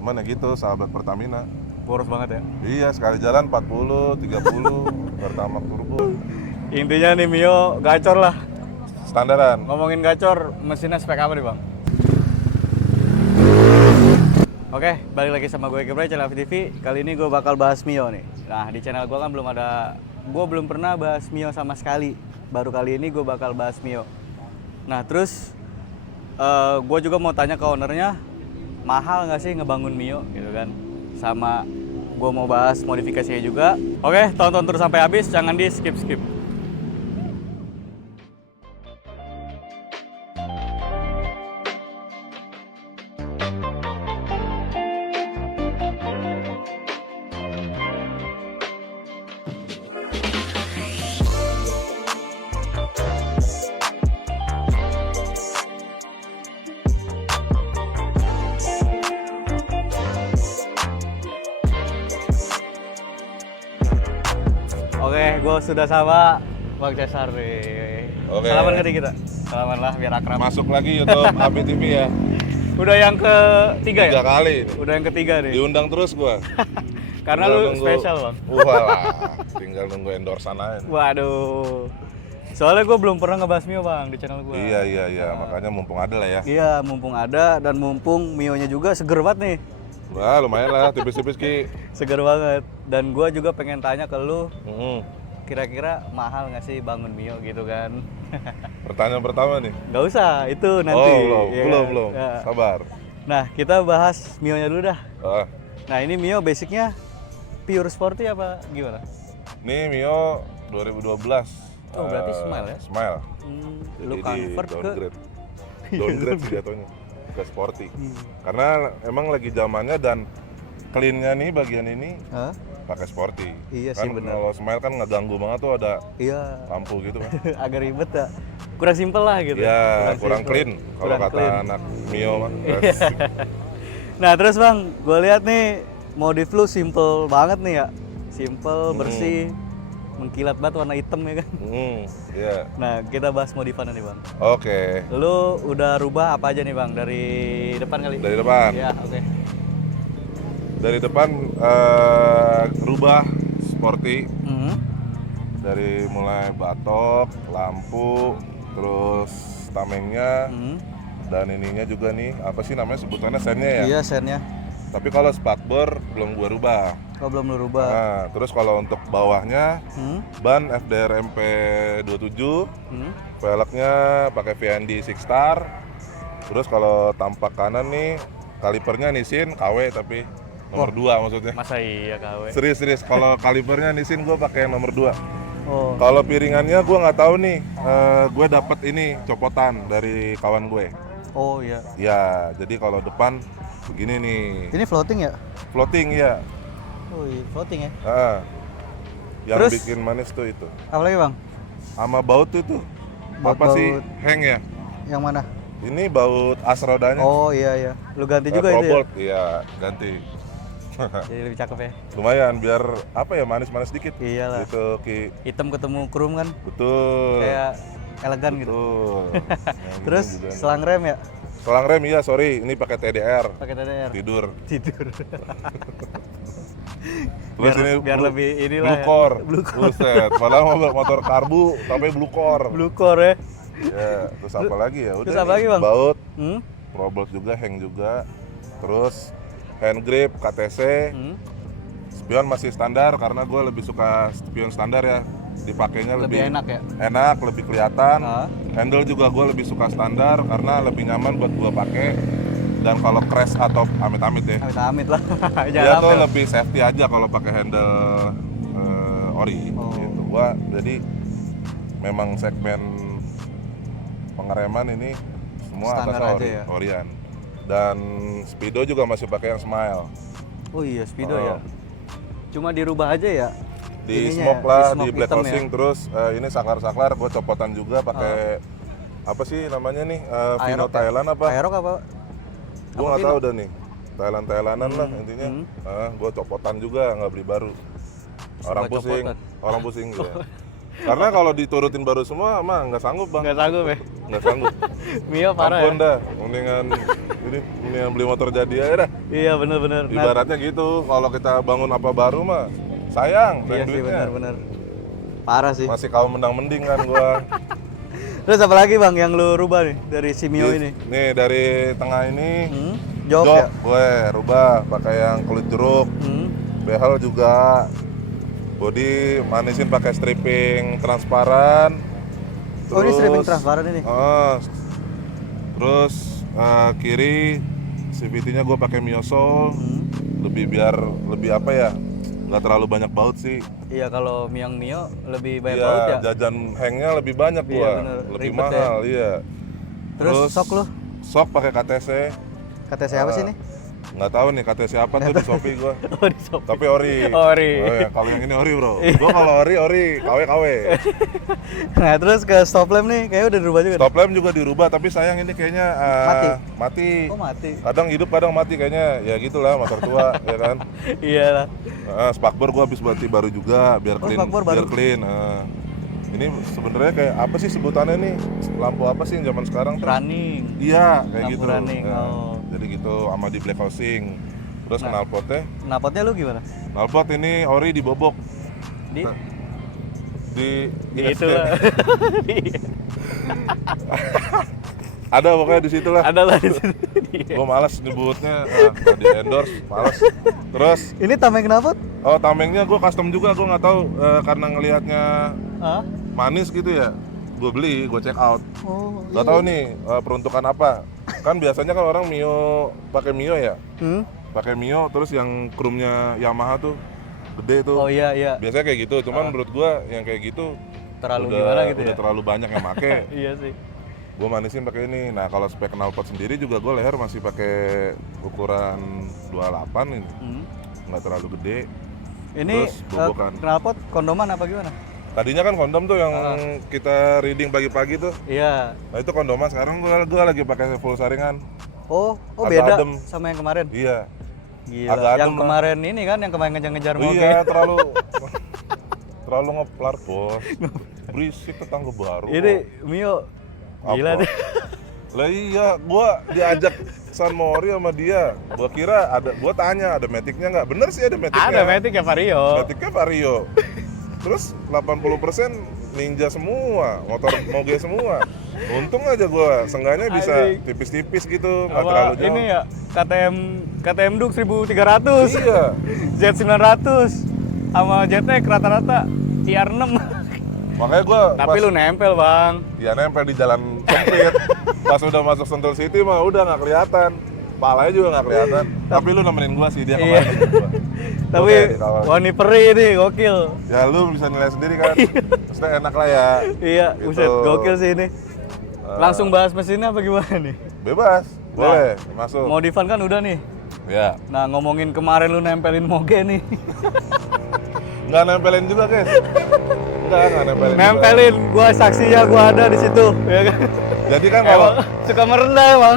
Cuman ya gitu, sahabat Pertamina. Boros banget ya. Iya, sekali jalan 40, 30, Pertamax turbo. Intinya nih Mio gacor lah. Standaran. Ngomongin gacor, mesinnya spek apa nih bang? Oke, balik lagi sama gue Gebray, channel TV. Kali ini gue bakal bahas Mio nih. Nah, di channel gue kan gue belum pernah bahas Mio sama sekali. Baru kali ini gue bakal bahas Mio. Nah, terus gue juga mau tanya ke ownernya, mahal nggak sih ngebangun Mio gitu kan? Sama gue mau bahas modifikasinya juga. Oke, tonton terus sampai habis, jangan di skip. Oke, gue sudah sama Bang Cesar nih. Oke. Salaman kali kita. Salaman lah biar akrab. Masuk lagi YouTube AB TV ya. Udah yang ketiga ya? 3 kali ini. Udah yang ketiga nih. Diundang terus gua. Karena Tinggal lu nunggu- spesial bang. Walah, tinggal nunggu endorsean aja. Waduh. Soalnya gue belum pernah ngebahas Mio bang di channel gue. Iya, makanya mumpung ada lah ya. Iya, mumpung ada dan mumpung Mio-nya juga seger banget nih. Wah, lumayan lah, tipis-tipis Ki. Seger banget. Dan gue juga pengen tanya ke lu, Mm-mm. kira-kira mahal nggak sih bangun Mio gitu kan? Pertanyaan pertama nih. Nggak usah, itu nanti. Oh, ya kan? belum. Ya. Sabar. Nah, kita bahas Mio-nya dulu dah. Ah, Nah, ini Mio basicnya pure sporty apa gimana? ini Mio 2012. Oh, berarti Smile ya? Smile. Lu Jadi convert ke downgrade. Downgrade sih jatuhnya ke sporty. Karena emang lagi zamannya dan clean-nya nih bagian ini Hah? pakai sporty. Iya sih, Kan benar. kalau Smile kan ngeganggu banget tuh ada Iya. lampu gitu kan. Agak ribet ya. Kurang simpel lah gitu. Ya, kurang simple. clean kalau Kurang kata clean. anak Mio mah. Nah, terus Bang, gue lihat nih modif lu simple banget nih ya. Simple, bersih, mengkilat banget warna hitam ya kan. Iya. Nah, kita bahas modifannya nih Bang. Oke. Lu udah rubah apa aja nih Bang? Dari depan kali? Dari depan. Ya, oke. Dari depan rubah sporty. Mhm. Dari mulai batok, lampu, terus tamengnya, Mhm. dan ininya juga nih, apa sih namanya sebutannya, sennya ya? Iya, sennya. Tapi kalau spakbor belum gua rubah. Kok belum lu rubah? Nah, terus kalau untuk bawahnya ban FDR MP27, velgnya pakai VND Six Star. Terus kalau tampak kanan nih, kalipernya Nissin KW tapi nomor 2 maksudnya. Masa iya KW? Serius, kalau kalipernya Nissin gua pakai yang nomor 2. Oh. Kalau piringannya gue nggak tahu nih, gue dapet ini copotan dari kawan gue. Oh iya. Ya, jadi kalau depan begini nih, Ini floating ya? floating ya. Oh iya, floating ya. Yang Terus? bikin manis tuh itu. Apa lagi Bang? Sama baut itu, Baut- apa sih? baut. Hang ya. Yang mana? Ini baut as rodanya. Oh iya. Lu ganti juga itu ya? Probolt, iya ganti. Jadi lebih cakep ya? Lumayan biar apa ya, manis-manis dikit. Iyalah. Gitu Ki. Hitam ketemu chrome kan? Betul. Kayak elegan gitu. Betul. Yang ini Terus juga nih. selang rem ya? Selang rem iya, sorry, ini pakai TDR. Pakai TDR. Tidur. Tidur. Terus ini biar lebih inilah blue ya. core. Blue core. Buset, padahal motor karbu tapi blue core. Blue core ya? Ya, terus apa lagi ya? Udah. Terus apa nih, lagi, Bang? Baut, Hmm? probolt juga, hang juga. Terus hand grip, KTC. Hmm? Spion masih standar karena gue lebih suka spion standar ya. Dipakainya Lebih enak ya? Enak, lebih kelihatan. Ah. Handle juga gue lebih suka standar karena lebih nyaman buat gue pakai. Dan kalau crash atau amit-amit ya, Amit-amit lah. dia Jangan tuh sampai. lebih safety aja kalau pakai handle ori Oh. gitu. Gua jadi memang segmen pengereman ini semua Standar atasnya aja ori, ya? orian. Dan Speedo juga masih pakai yang Smile. Oh iya, Speedo Oh. ya? Cuma dirubah aja ya? Di Ininya smoke ya? lah, Di di smoke black hitam crossing, ya? terus ini saklar-saklar gue copotan juga pakai apa sih namanya nih, Vino Aerox ya? Thailand apa? Aerox apa? Gue Apa nggak Vino? tahu udah nih. Thailandan lah intinya. Gue copotan juga, nggak beli baru. Orang Suka pusing, copotan. orang pusing ya. Karena kalau diturutin baru semua mah nggak sanggup bang. Nggak sanggup ya? Nggak sanggup. Mio parah Ampun ya? dah, mendingan beli motor jadi aja dah. Iya bener-bener. Nah, Ibaratnya gitu, kalau kita bangun apa baru mah sayang, iya sayang sih duitnya. bener-bener. Parah sih. Masih kaum mendang-mending kan gua. Terus apa lagi bang yang lu rubah nih dari si Mio ini? Nih dari tengah ini Jok ya? gue rubah pakai yang kulit jeruk. Behel juga body manisin pakai stripping transparan. Oh ini stripping transparan ini? Terus kiri CVT-nya gue pakai Miosol. Biar lebih apa ya? Nggak terlalu banyak baut sih. Iya kalau Mio lebih banyak Iya, baut ya? jajan hangnya lebih banyak Iya, gua. bener. Lebih Ribet mahal, iya. Terus sok lu? Sok pakai KTC. KTC apa sih ini? Nggak tahu nih KTC apa tuh di Shopee gua. Oh di Shopee. Tapi ori. Ori. Oh, ya. Kalau yang ini ori, Bro. Gua kalau ori, KW. Nah terus ke stop lamp nih kayaknya udah dirubah juga. Stop lamp juga dirubah, tapi sayang ini kayaknya mati. Oh mati. Kadang hidup, kadang mati kayaknya. Ya gitulah motor tua, ya kan. Iyalah. Spakbor gua habis ganti baru juga biar clean, spakbor biar baru. clean. Ini sebenarnya kayak apa sih sebutannya nih? Lampu apa sih yang zaman sekarang? Running. Iya, kayak Lampu gitu. running, oh. Jadi gitu sama di black housing. Terus knalpotnya, Knalpotnya lu gimana? knalpot ini ori dibobok. Di Di itu lah. Ada pokoknya di situ lah. Ada lah di situ. Gue malas nyebutnya, nggak di endorse, malas. Terus, Ini tameng knalpot? tamengnya gue custom juga, gue nggak tahu karena ngelihatnya Hah? manis gitu ya. Gue beli, gue check out. Oh. Gak tahu nih peruntukan apa. Kan biasanya kan orang Mio pakai Mio ya. Pakai Mio terus yang chrome-nya Yamaha tuh gede tuh. Oh iya. Biasanya kayak gitu. Cuman menurut gua yang kayak gitu Terlalu udah, gimana gitu udah ya? terlalu banyak yang make. Iya sih. Gua manisin pakai ini. Nah, kalau spek knalpot sendiri juga gua leher masih pakai ukuran 28 ini. Nggak terlalu gede. Ini Terus bobokan. knalpot kondoman apa gimana? Tadinya kan kondom tuh yang kita reading pagi-pagi tuh. Iya. Nah, itu kondoman. Sekarang gua lagi pakai full saringan. Oh Agak beda adem. sama yang kemarin. Iya. Gila. Agak adem Yang lah. kemarin ini kan yang kemarin ngejar-ngejar moge. Iya, terlalu ngeplar, Bos. Berisik tetangga baru. Ini Mio gila Apa? deh. Lah iya, gua diajak San Mori sama dia. Gua kira gua tanya ada Matic-nya nggak? Bener sih ada Matic-nya. Ada Matic ya Vario. Matic-nya Vario. Terus 80% Ninja semua, motor moge semua. Untung aja gua, seenggaknya bisa Anjing. tipis-tipis gitu, nggak Apa terlalu jauh. ini ya KTM Duk 1300. Iya. Z900 sama JTEC rata-rata TR6. Makanya gua Tapi lu nempel, Bang. ya nempel di jalan sempit. Pas udah masuk Sentul City mah udah nggak kelihatan. Palanya juga nggak kelihatan. Tapi lu nemenin gua sih, dia Iya. kemarin nemenin gua. Tapi Oke, dikawal. wani peri ini gokil. Ya lu bisa nilai sendiri kan. Maksudnya enak lah ya. Iya, Gitu. buset gokil sih ini. Langsung bahas mesinnya apa gimana nih? Bebas, boleh masuk. Modifan kan udah nih. Ya, Nah, ngomongin kemarin lu nempelin moge nih. nggak nempelin juga guys. Nggak nempelin. juga. Nempelin, gua saksinya gua ada di situ, ya kan. Jadi kan kalau Emang suka merendah emang.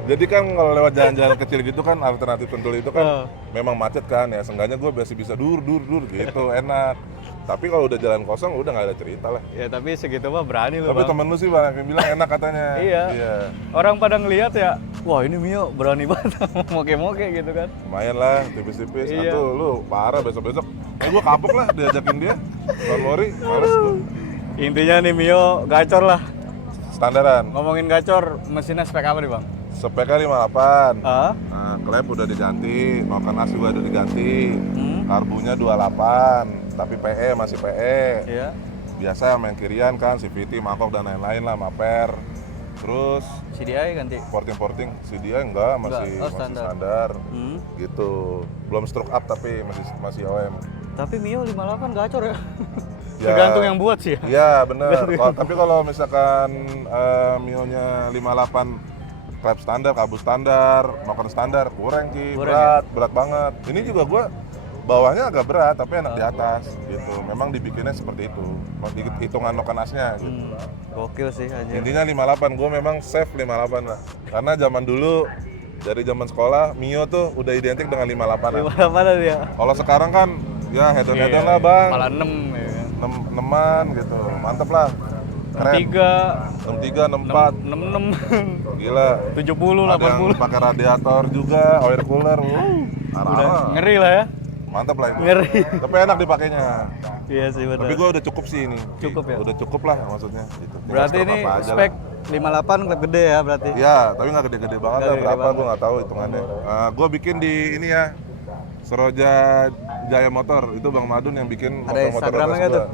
Jadi kan kalau lewat jalan-jalan kecil gitu kan alternatif Sentul itu kan Oh. memang macet kan ya. Seenggaknya gue masih bisa dur gitu enak. Tapi kalau udah jalan kosong udah nggak ada cerita lah. Ya tapi segitu mah berani lu, Tapi Bang. temen lu sih banyak yang bilang enak katanya. Iya. Iya. Orang pada ngelihat ya, wah ini Mio berani banget moge-moge gitu kan. Lumayan lah tipis-tipis. Iya. Atau lu parah besok-besok. Gue kapok lah diajakin dia. San Mori, males gue. Intinya nih Mio gacor lah. Standaran. Ngomongin gacor, mesinnya spek apa nih, Bang? Speknya 58. Ah? Nah, klep udah diganti, noken as juga udah diganti. Hmm? Karbunya 28, tapi PE masih PE. Iya. Biasa main kirian kan, CVT, mangkok dan lain-lain lah, maper. Terus CDI ganti. porting CDI enggak, masih Enggak, oh, masih standar. standar. Hmm. Gitu. Belum stroke up tapi masih OM. Tapi Mio 58 gacor ya. Ya. Tergantung yang buat sih ya. Iya, bener. Tapi kalau misalkan Mio-nya 58 klep standar, kabus standar, noken standar, kurang Ki, Kurang, berat banget. Ini juga gua bawahnya agak berat tapi enak di atas gitu. Memang dibikinnya seperti itu. Hitungan noken asnya gitu. Gokil sih anjir. Intinya 58, gue memang save 58 lah. Karena zaman dulu, dari zaman sekolah, Mio tuh udah identik dengan 58an. 58 ada dia. Kalau sekarang kan, ya hedon-hedon Iya, lah bang. Kepala 6 ya kan. 6-an gitu, mantep lah. Keren. 63, 63, 64. 66, Gila. 70, Ada yang 80. pakai radiator juga, air cooler. Udah Arah. ngeri lah ya. Mantap lah itu. Ngeri. Tapi enak dipakainya. Iya sih benar. Tapi gue udah cukup sih ini. Cukup ya? Udah cukup lah maksudnya. Gitu. Tinggal Berarti stroke ini apa aja spek lah. 58 klep gede ya berarti. Iya, tapi nggak gede-gede banget Nggak lah. gede Berapa banget. gue nggak tahu hitungannya. Gue bikin di ini ya, Seroja Jaya Motor. Itu Bang Madun yang bikin Ada Instagramnya nggak tuh?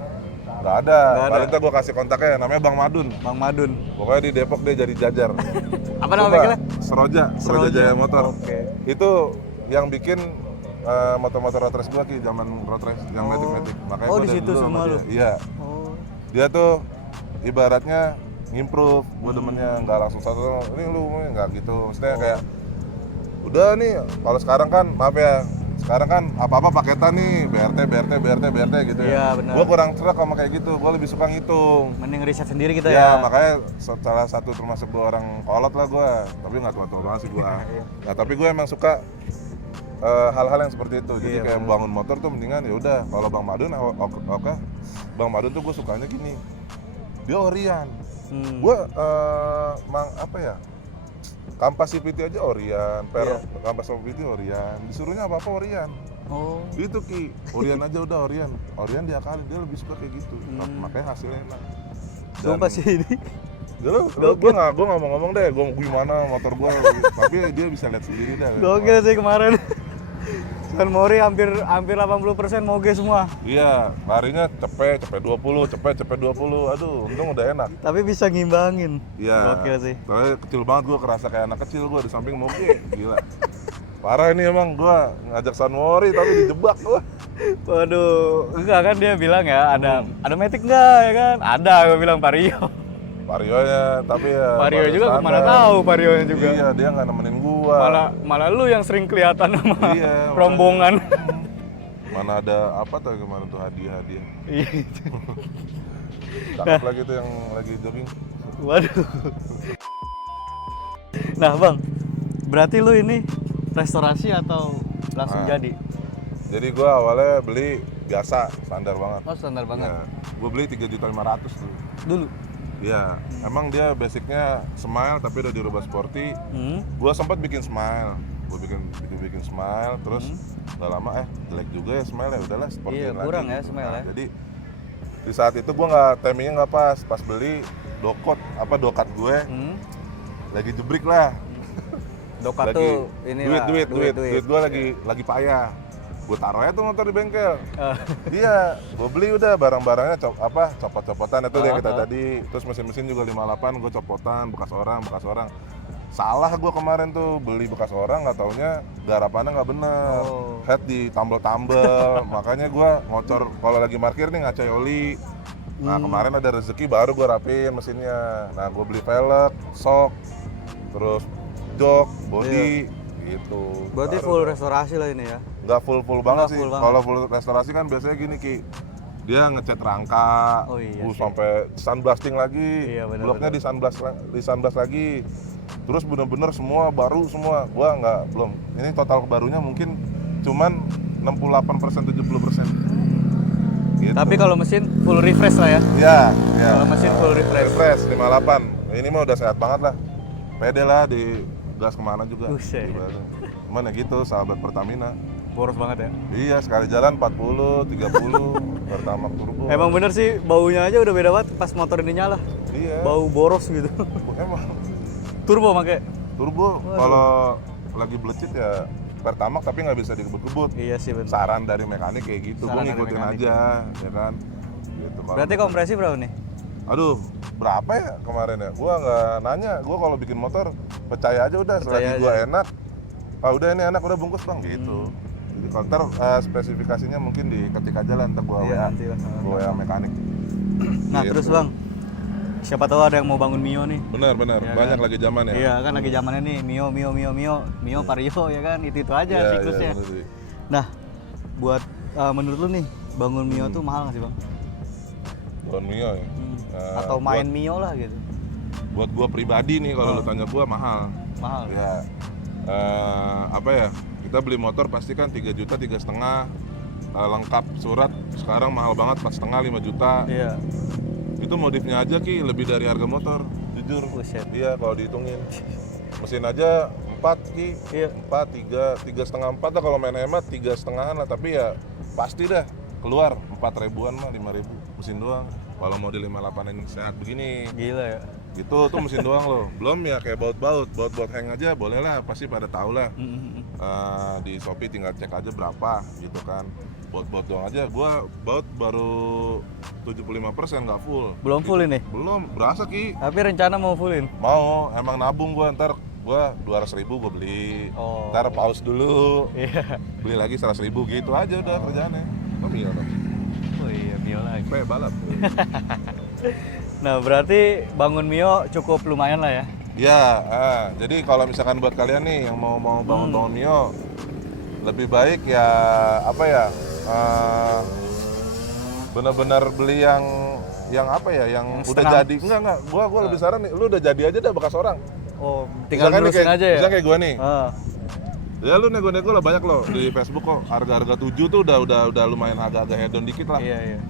Nggak ada. Nggak ada. Paling ntar gue kasih kontaknya, namanya Bang Madun. Bang Madun. Pokoknya di Depok dia jadi jajar. Apa nama Coba, bengkelnya? Seroja Jaya Motor. Oke. Itu yang bikin motor-motor road race gua ki zaman road race yang matic-matic. Makanya Oh, gua di dari situ dulu semua sama lu? dia. Iya. Oh. Dia tuh ibaratnya ngimprove, gua demennya nggak langsung satu ini lu nggak gitu. Maksudnya kayak udah nih kalau sekarang kan maaf ya, sekarang kan apa-apa paketan nih, BRT gitu Iya, ya. benar. Gua kurang serak sama kayak gitu, gua lebih suka ngitung. Mending riset sendiri kita Ya, ya. makanya salah satu termasuk gua orang kolot lah gua, tapi nggak tua-tua banget sih gua. Iya. Nah, tapi gua emang suka hal-hal yang seperti itu. Jadi Iya, kayak bangun motor tuh mendingan ya udah. Kalau Bang Madun oke. Bang Madun tuh gue sukanya gini. Dia Orion. Gue apa ya? Kampas CVT aja Orion, Iya. Kampas CVT Orion. Disuruhnya apa-apa Orion. Oh. Itu ki, Orion aja udah Orion. Orion diakalin, dia lebih suka kayak gitu. Makanya hasilnya enak. Sumpah sih ini. Gue nggak mau ngomong deh, gue gimana motor gue, tapi dia bisa lihat sendiri deh. Gokil sih kemarin. San Mori hampir 80% moge semua. Iya, larinya cepet 20, cepet 20. Aduh, untung udah enak. Tapi bisa ngimbangin. Iya. Gokil sih. Soalnya kecil banget gue, kerasa kayak anak kecil gue di samping moge. Gila. Parah ini emang gue ngajak San Mori tapi dijebak gue. Waduh, enggak kan dia bilang ya, ada Matic enggak ya kan? Ada, gue bilang Vario. Varionya, tapi ya Vario juga standar. kemana tahu Varionya juga. Iya, dia nggak nemenin gua. Malah lu yang sering kelihatan sama Iya, rombongan. Mana ada apa tuh kemarin tuh hadiah. Iya. Cakep lagi tuh yang lagi jogging. Waduh. Nah bang, berarti lu ini restorasi atau langsung Nah. jadi? Jadi gua awalnya beli biasa, standar banget. Oh standar banget. Ya, gua beli 3.500.000 tuh. Dulu? Iya, emang dia basicnya Smile tapi udah dirubah sporty. Gua sempat bikin Smile, gua bikin Smile, terus udah lama jelek juga ya Smile ya, udahlah sporty Iya, lagi. kurang ya gitu. Smile ya. Jadi di saat itu gua timingnya nggak pas beli dokat gue lagi jebrik lah. Dokat Lagi tuh ini duit gua lagi payah. Gue taruh aja tuh motor di bengkel. Iya, gue beli udah barang-barangnya copot-copotan itu yang kita tadi. Terus mesin-mesin juga 58, gue copotan bekas orang. Salah gue kemarin tuh beli bekas orang, nggak taunya garapannya nggak bener. Head ditambel-tambel, makanya gue ngocor kalau lagi parkir nih ngacai oli. Nah kemarin ada rezeki baru gue rapiin mesinnya. Nah gue beli velg, sok, terus jok, body. Gitu. Berarti Baru full dah. restorasi lah ini ya? Nggak full banget Nggak sih. full banget. Kalau full restorasi kan biasanya gini ki, dia ngecat rangka, Oh iya sih. sampai sunblasting lagi, Iya, benar, bloknya di sunblast lagi, terus bener-bener semua baru semua. Gua belum. Ini total barunya mungkin cuman 68% 70%. Gitu. Tapi kalau mesin full refresh lah ya? Ya. Kalau mesin full refresh. 58. Ini mah udah sehat banget lah. Pede lah di gas kemana juga. Buset. Cuman ya gitu, sahabat Pertamina. Boros banget ya? Iya, sekali jalan 40, 30, Pertamax turbo. Emang bener sih, baunya aja udah beda banget pas motor ini nyala. Iya. Bau boros gitu. Emang Turbo make. turbo kalau lagi belecit ya Pertamax tapi nggak bisa dikebut-kebut. Iya sih bener. Saran dari mekanik kayak gitu, gue Saran dari ngikutin mekanik. aja, ya kan. Gitu. Kalau- Berarti kompresi berapa nih? Aduh, berapa ya kemarin ya? Gua nggak nanya, gua kalau bikin motor percaya aja udah, Percaya selagi gua aja. enak. Udah ini enak, udah bungkus bang, gitu. Jadi kalau ntar spesifikasinya mungkin diketik aja lah, ntar gua Iya, WA, nanti lah. gua WA mekanik. Nah Gitu. terus bang, siapa tahu ada yang mau bangun Mio nih. Benar, Iya banyak kan? lagi zaman ya. Iya kan lagi zamannya nih Mio Vario ya kan, itu aja Iya, siklusnya. bener sih. Nah, buat menurut lu nih bangun Mio tuh mahal nggak sih bang? Buat Mio ya. Atau main Mio lah gitu? Buat gua pribadi nih, kalau lu tanya gua mahal. Mahal. Ya, apa ya? Kita beli motor pasti kan 3 juta, 3,5. lengkap surat sekarang mahal banget, 4,5 5 juta. Iya. Itu modifnya aja Ki lebih dari harga motor, jujur. Buset. Iya kalau dihitungin. Mesin aja 4 Ki. Iya. 4, 3,5, 4 lah kalau main hemat, 3,5-an lah, tapi ya pasti dah keluar 4 ribuan mah, 5 ribu mesin doang. Kalau model 58 yang sehat begini, Gila ya. gitu tuh mesin doang loh. Belum ya kayak baut hang aja boleh lah, pasti pada tahu lah. Di Shopee tinggal cek aja berapa gitu kan. Baut doang aja, gua baut baru 75% nggak full. Belum full ini? Belum, berasa Ki. Tapi rencana mau fullin? Mau, emang nabung gua, ntar gua 200.000 gua beli. Oh. Ntar pause dulu, Iya. beli lagi 100.000 gitu aja udah kerjaannya. Oh iya dong, Oh iya, Mio lagi. kayak balap. Nah, berarti bangun Mio cukup lumayan lah ya. Ya, jadi kalau misalkan buat kalian nih yang mau bangun Mio, lebih baik ya apa ya, benar-benar beli yang apa ya, yang udah setengah. jadi. Enggak, gua lebih saran nih, lu udah jadi aja dah bekas orang. Oh, tinggal Misalkan nih nerusin aja ya. Misalnya kayak gua nih, Ah. ya lu nego-nego lah banyak loh di Facebook kok, harga-harga 7 tuh udah lumayan agak-agak hedon dikit lah. Iya.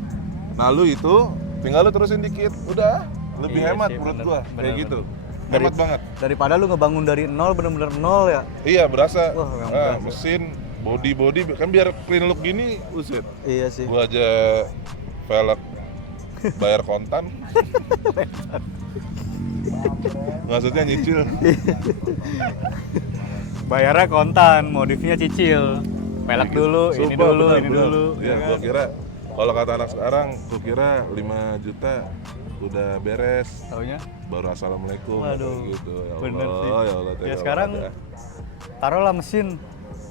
Nah lu itu tinggal lu terusin dikit, udah lebih Iya hemat sih, menurut bener, gua, bener, kayak gitu. Dari- Hemat banget. Daripada lu ngebangun dari nol, bener-bener nol ya. Iya berasa. Wah, memang Nah, berasa. mesin, body kan biar clean look gini, buset. Iya sih. Gua aja velg bayar kontan. Maksudnya nyicil. Bayarnya kontan, modifnya cicil. Pelek dulu, ini Sumpah, dulu, bener, ini bener. dulu. Ya, ya gua kan? kira kalau kata anak sekarang, gua kira 5 juta udah beres. Taunya? Baru assalamualaikum Waduh, kayak gitu. Ya bener Allah, sih. ya Allah. Ya tega sekarang banget ya. taruhlah mesin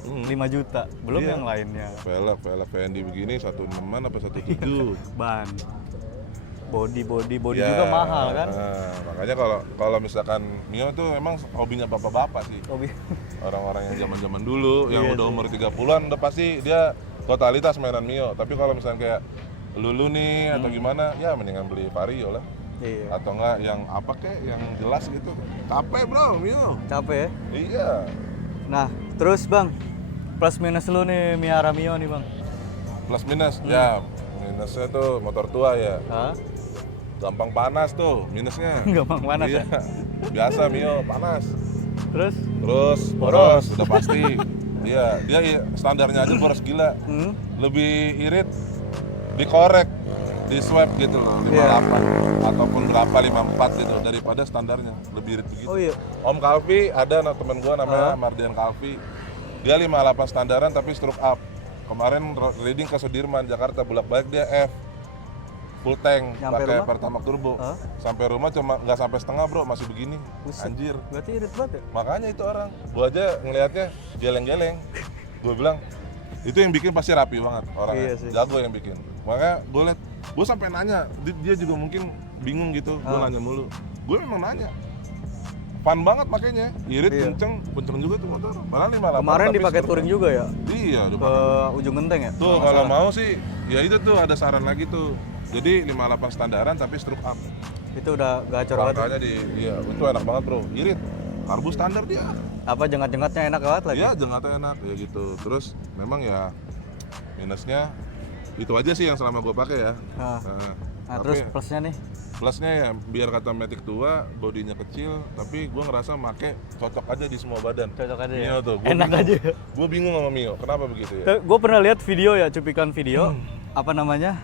5 Hmm. juta, belum Iya. yang lainnya. Velg VND begini 1.6-an apa 1.7. Ban, body Ya, juga mahal kan? Makanya kalau misalkan Mio tuh emang hobinya bapak-bapak sih. Hobi. Orang-orang yang zaman-zaman dulu yang Iya udah sih. umur 30-an udah pasti dia totalitas mainan Mio. Tapi kalau misalnya kayak Lulu nih atau gimana, ya mendingan beli Vario lah. Iya. Atau enggak yang apa kek yang jelas gitu. Capek bro Mio. Capek ya? Iya. Nah, terus Bang, plus minus lu nih Miara Mio nih Bang. Plus minus ya, minusnya tuh motor tua ya. Hah? Gampang panas tuh minusnya. Gampang panas Iya. ya? Biasa Mio panas. Terus? Terus boros udah pasti. Dia standarnya aja boros gila. Lebih irit dikorek, di swab gitu loh, 58 ataupun berapa 54 gitu daripada standarnya, lebih irit begitu. Oh iya. Om Kalvi ada temen gua namanya Mardian Kalvi. Dia 58 standaran tapi stroke up. Kemarin reading ke Sudirman Jakarta bolak-balik dia F full tank Nyampe pakai rumah? Pertamax turbo. Sampai rumah cuma nggak sampai setengah bro, masih begini. Buset. Anjir. Berarti irit banget ya? Makanya itu orang, gua aja ngelihatnya geleng-geleng. Gua bilang itu yang bikin pasti rapi banget orangnya. Iya sih. Jago yang bikin. Makanya gua liat, gua sampai nanya, dia juga mungkin bingung gitu. Gua nanya mulu. Gua memang nanya. Fun banget makanya. Irit Iya. kenceng juga tuh motor. Malah 58. Kemarin tapi dipakai stroke. touring juga ya? Iya, Ke dipakai. ujung genteng ya? Tuh kalau mau sih, ya itu tuh ada saran lagi tuh. Jadi 58 standaran tapi stroke up. Itu udah gacor banget. Makanya iya itu enak banget bro. Irit. Karbu standar dia. Apa jengat-jengatnya enak banget lagi? Iya jengatnya enak ya gitu. Terus memang ya minusnya itu aja sih yang selama gue pakai ya. Nah, Tapi terus plusnya nih? plusnya ya biar kata Matic tua bodinya kecil tapi gue ngerasa make cocok aja di semua badan. Cocok aja ya? Mio tuh. Enak aja. Gue bingung sama Mio. Kenapa begitu ya? Gue pernah lihat video ya, cuplikan video apa namanya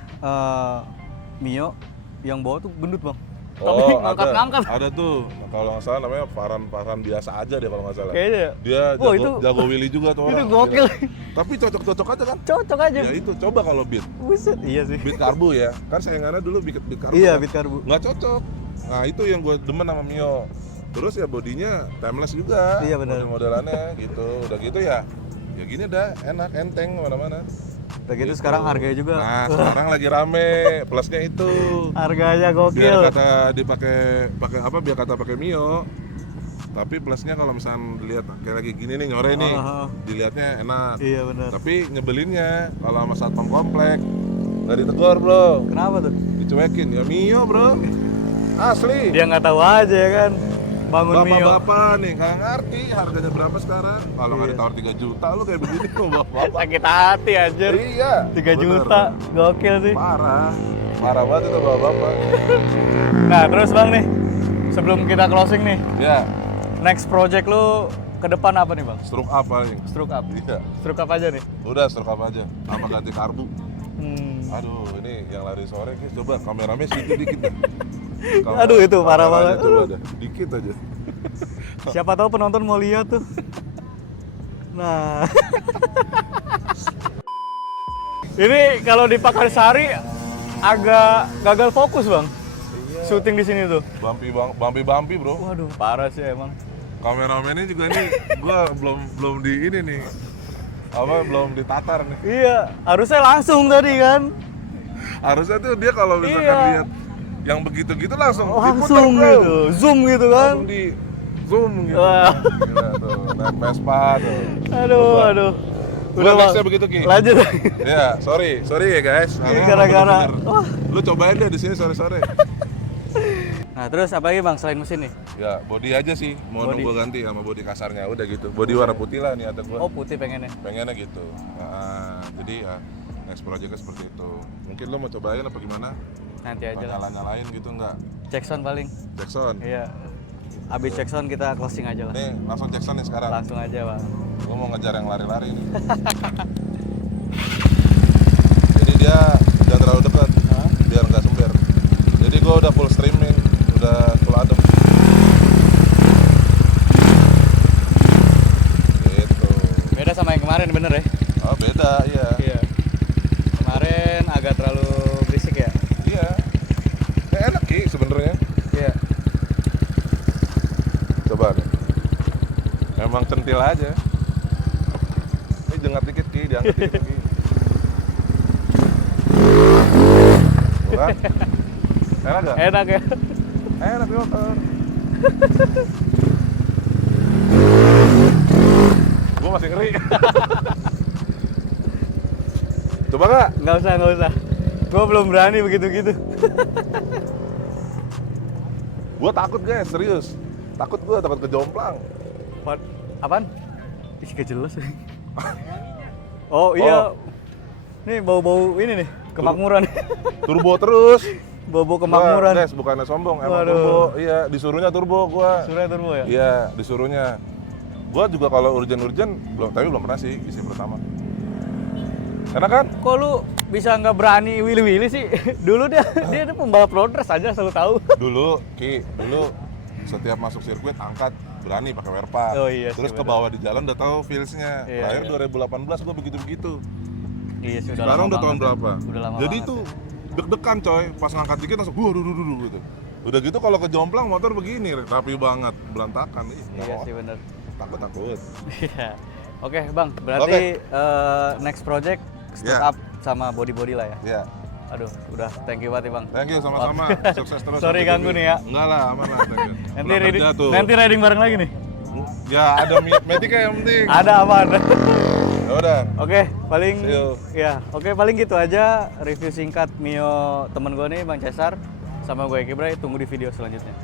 Mio yang bawa tuh gendut Bang. Tapi ngangkat-ngangkat. Ada tuh kalau nggak salah namanya Farhan biasa aja deh kalau nggak salah. Kayaknya ya. Dia Wah, jago Willy juga tuh itu orang. gokil. Iya. Tapi cocok aja kan? Cocok aja. Ya itu coba kalau beat. Buset, iya sih. Beat karbu ya. Kan sayangannya dulu beat karbu. Iya, kan? beat karbu. Nggak cocok. Nah itu yang gue demen sama Mio. Terus ya bodinya timeless juga. Iya, benar. Modelannya gitu. Udah gitu ya gini dah enak enteng mana-mana. Udah gitu sekarang harganya juga. Nah sekarang lagi rame. Plusnya itu. Harganya Biar gokil. kata pakai apa? Biar kata pakai Mio. Tapi plusnya kalau misalnya dilihat kayak lagi gini nih nyore nih, dilihatnya enak. Iya benar. Tapi nyebelinnya kalau sama satpam komplek nggak ditegur bro. Kenapa tuh? Dicuekin ya Mio bro. Asli. Dia nggak tahu aja ya kan. Bangun Mio. Bapak-bapak nih nggak ngerti harganya berapa sekarang. Kalau nggak ditawar 3 juta lu kayak begini mau bapak-bapak. Sakit hati anjir. Iya. 3 bener. juta, gokil sih. Parah. Parah banget itu bapak-bapak. Nah, terus Bang nih, sebelum kita closing nih, Ya, next project lu ke depan apa nih Bang? stroke up paling. Stroke up. Iya. Stroke up aja nih. Udah stroke up aja sama ganti karbu. Hmm. Aduh, ini yang lari sore guys, coba kameramennya situ dikit dah. Aduh, itu parah Kameranya banget. Coba dah, dikit aja. Siapa tahu penonton mau lihat tuh. Nah. Ini kalau di Pakansari agak gagal fokus, Bang. Syuting di sini tuh. Bumpy bro. Waduh, parah sih emang. Kameramennya juga nih, gua belum di ini nih. Belum ditatar nih. Iya, harusnya langsung tadi kan. Harusnya tuh dia kalau misalkan Iya. lihat yang begitu-gitu langsung Langsung diputer, bro. gitu. Zoom gitu kan. Langsung di zoom gitu. Wah. Gila tuh, naik Vespa tuh. Aduh, Coba. aduh. Gua Bang. nextnya begitu Ki. Lanjut. Ya, sorry ya guys. Ini gara-gara. Wah. Lu cobain deh di sini sore-sore. Nah, terus apa lagi Bang selain mesin nih? Ya, body aja sih. Mau Body. gua ganti sama body kasarnya udah gitu. Body warna putih lah niatan gua. Oh, putih pengennya. Pengennya gitu. Jadi ya next projectnya seperti itu. Mungkin lo mau cobain apa gimana? Nanti aja lah. Nyala-nyalain gitu enggak? Jackson paling. Jackson. Iya. Abis Jackson kita closing aja lah. Nih, langsung Jackson nih sekarang. Langsung aja, Bang. Gua mau ngejar yang lari-lari nih. Jadi dia jangan terlalu dekat. Biar nggak sember. Jadi gua udah full streaming, udah full adem. Gitu. Beda sama yang kemarin bener ya? Oh, beda, iya. Iya. Kemarin agak terlalu berisik ya? Iya. Enak Ki sebenarnya. Iya. Coba nih. Memang centil aja. Ini jengat dikit Ki, diangkat dikit Ki. Bukan? Enak gak? Enak ya? Enak di motor. Gua masih ngeri. Coba gak? Nggak usah. Gua belum berani begitu-gitu. Gua takut guys, serius. Takut kejomplang. Apaan? Ih, gak jelas. Oh iya. Nih bau-bau ini nih, kemakmuran. Turbo terus. Bau-bau kemakmuran. Guys, bukannya sombong, emang Waduh. turbo. Iya, disuruhnya turbo gua. Surya turbo ya? Iya, disuruhnya. Gua juga kalau urgen tapi belum pernah sih isi pertama. Karena kan Kok lu bisa nggak berani willy-willy sih? Dulu dia ada pembalap road race aja selalu tahu. dulu setiap masuk sirkuit angkat berani pakai wear pack. Oh iya sih, Terus ke bener. bawah di jalan udah tahu feels-nya. Iya, Terakhir 2018 gua begitu-begitu. Iya sih, udah Sekarang lama udah tahun banget ya. berapa? Udah lama Jadi banget tuh ya. deg-degan coy, pas ngangkat dikit langsung duh gitu. Udah gitu kalau kejomplang motor begini, rapi banget, berantakan. Iya sih bener. Takut. Iya. Oke Bang, berarti next project stock Yeah. up sama body lah ya? Ya, Aduh, udah thank you banget nih Bang. thank you sama-sama. Sukses terus. Sorry sampai ganggu TV. nih ya. Enggak lah, aman lah. Thank you. Nanti Pulang riding, kerja tuh. nanti riding bareng lagi nih? Ya ada metika yang penting. Ada apaan? Ya udah. Oke, paling See you. ya, oke paling gitu aja review singkat Mio temen gue nih Bang Cesar sama gue Kibray, tunggu di video selanjutnya.